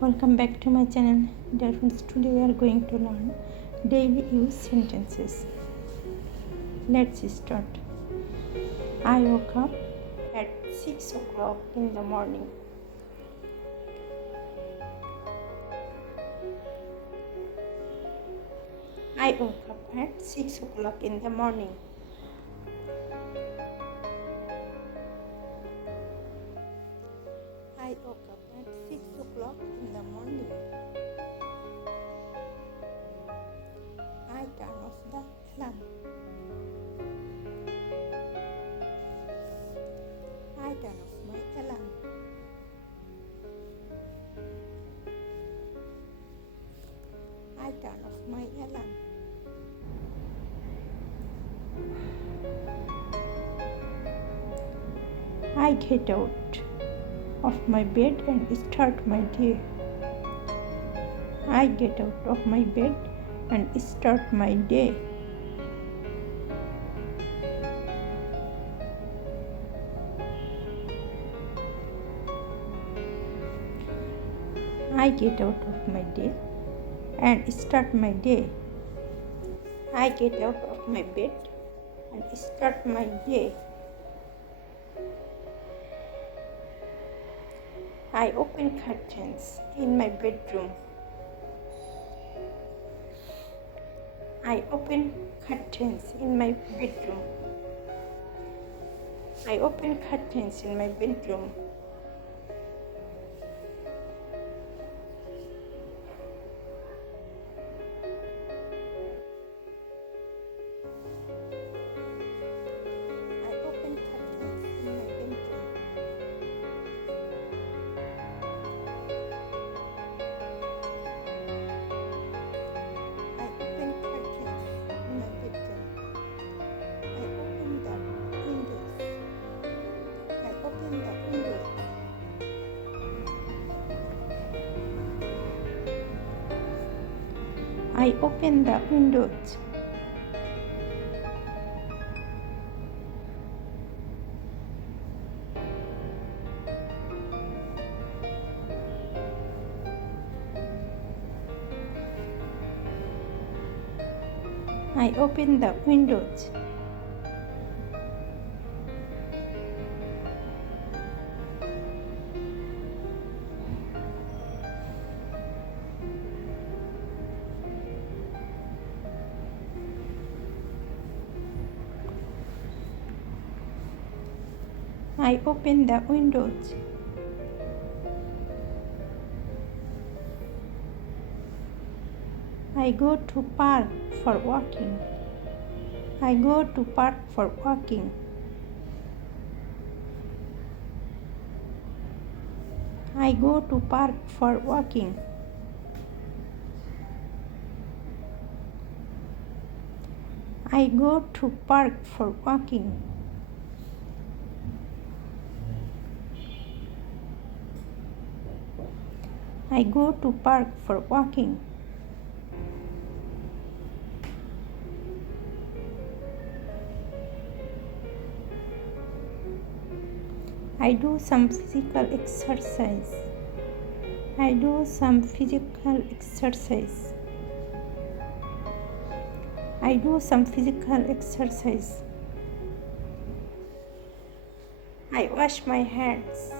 Welcome back to my channel. Dear friends, today we are going to learn daily use sentences. Let's start. I woke up at 6 o'clock in the morning. I woke up at 6 o'clock in the morning. I woke up at 6 o'clock in the morning. I turn off the alarm. I turn off my alarm. I turn off my alarm. I get out of my bed and start my day. I get out of my bed and start my day. I get out of my day and start my day. I get out of my bed and start my day. I open curtains in my bedroom. I open curtains in my bedroom. I open curtains in my bedroom. I open curtains in my bedroom. I open curtains in my bedroom. I open the windows. I open the windows. I open the windows. I open the windows. I open the windows. I go to park for walking. I go to park for walking. I go to park for walking. I go to park for walking. I go to park for walking. I do some physical exercise. I do some physical exercise. I do some physical exercise. I wash my hands.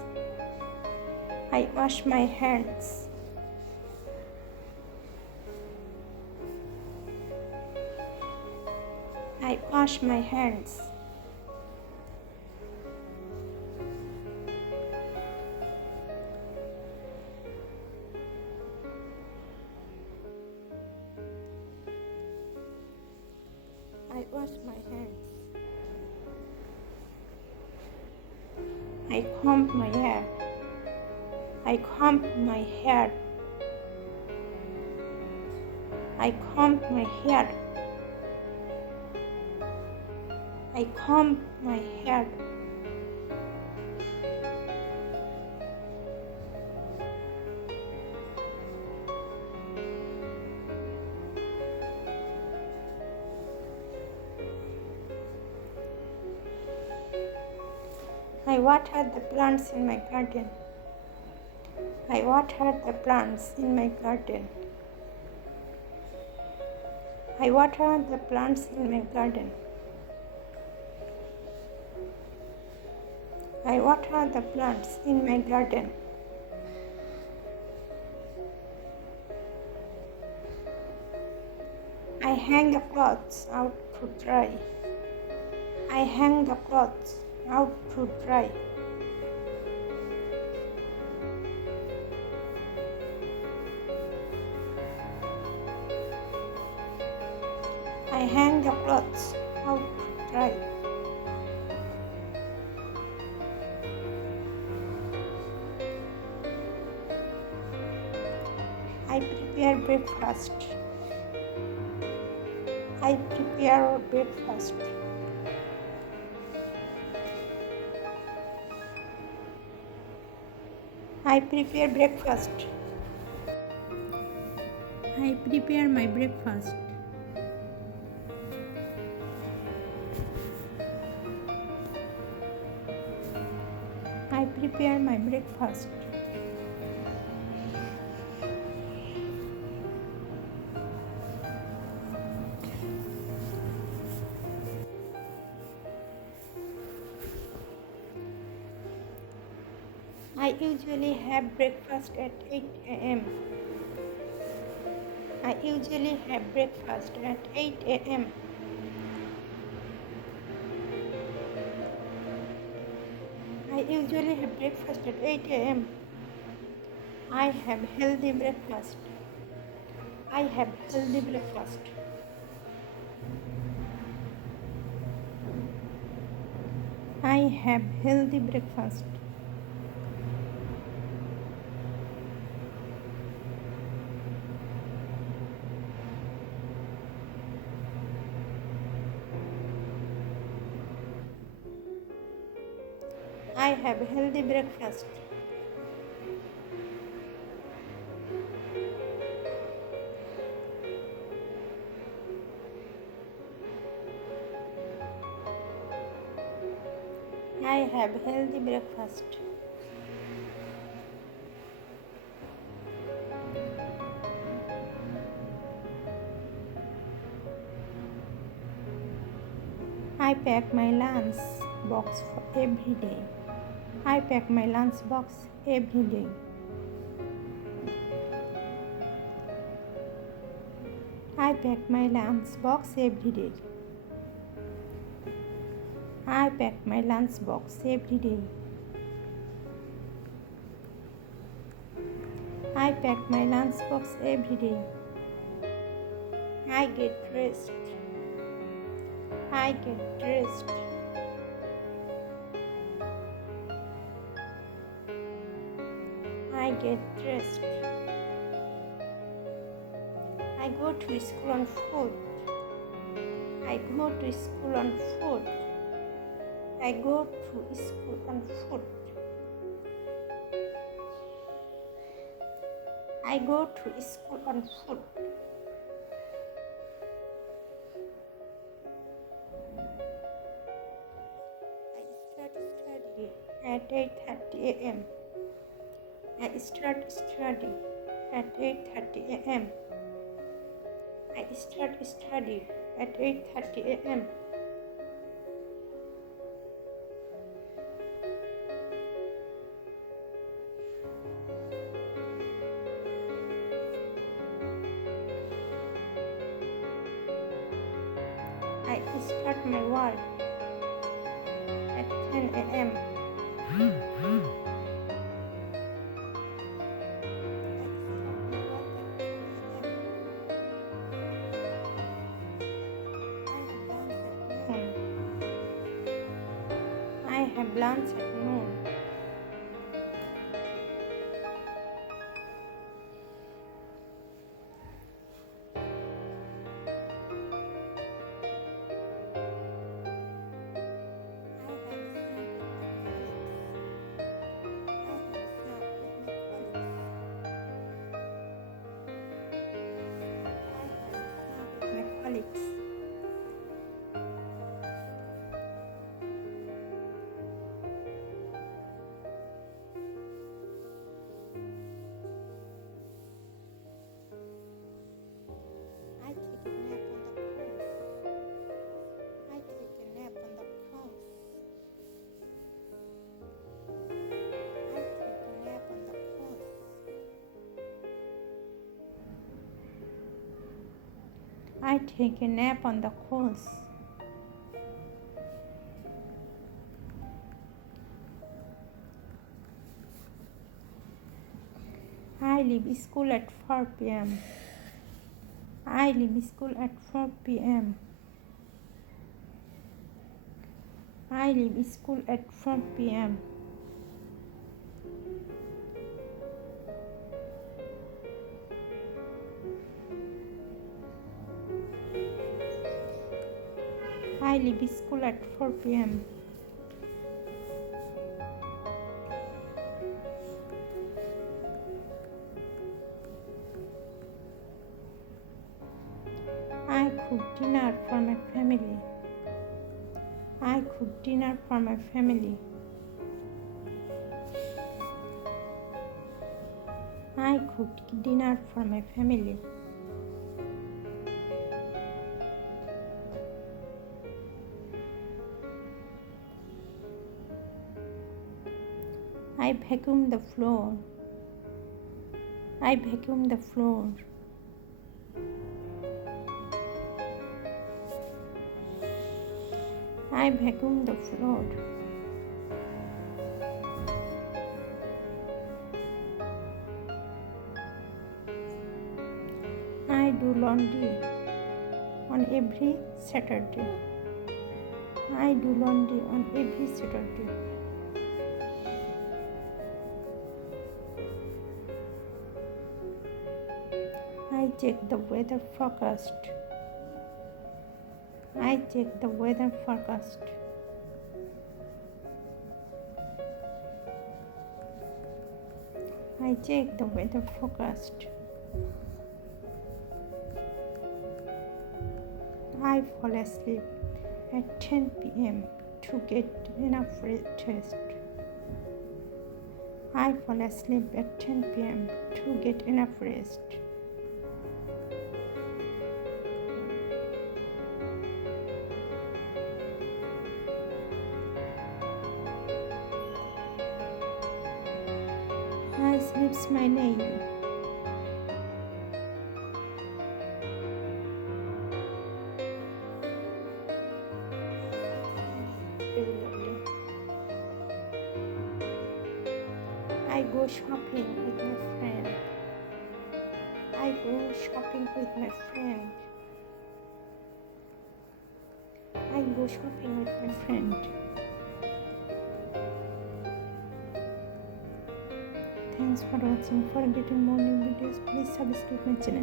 I wash my hands. I wash my hands. I wash my hands. I comb my hair. I comb my hair. I comb my hair. I comb my hair. I water the plants in my garden. I water the plants in my garden. I water the plants in my garden. I water the plants in my garden. I hang the clothes out to dry. I hang the clothes out to dry. I hang the clothes out to dry. I prepare breakfast. I prepare breakfast. I prepare breakfast. I prepare my breakfast. I prepare my breakfast. I usually have breakfast at 8 a.m. I usually have breakfast at 8 a.m. I usually have breakfast at 8 a.m. I have healthy breakfast. I have healthy breakfast. I have healthy breakfast. I have healthy breakfast. I have healthy breakfast. I pack my lunch box for every day. I pack my lunch box every day. I pack my lunch box every day. I pack my lunch box every day. I pack my lunch box every day. I get dressed. I get dressed. I get dressed. I go to school on foot. I go to school on foot. I go to school on foot. I go to school on foot. I start study at 8:30 a.m. I start study at 8:30 a.m. I start study at 8:30 a.m. I start my work at 10 a.m. I have lunch at noon. Colleagues. I take a nap on the course. I leave school at 4 p.m. I leave school at 4 p.m. I leave school at 4 p.m. I leave school at 4 p.m. I cook dinner for my family. I cook dinner for my family. I cooked dinner for my family. I vacuum the floor. I vacuum the floor. I vacuum the floor. I do laundry on every Saturday. I do laundry on every Saturday. I check the weather forecast. I check the weather forecast. I check the weather forecast. I fall asleep at 10 p.m. to get enough rest. I fall asleep at 10 p.m. to get enough rest. I slips my nail. Regularly. I go shopping with my friend. I go shopping with my friend. I go shopping with my friend. Thanks for watching. For getting more new videos, please subscribe my channel.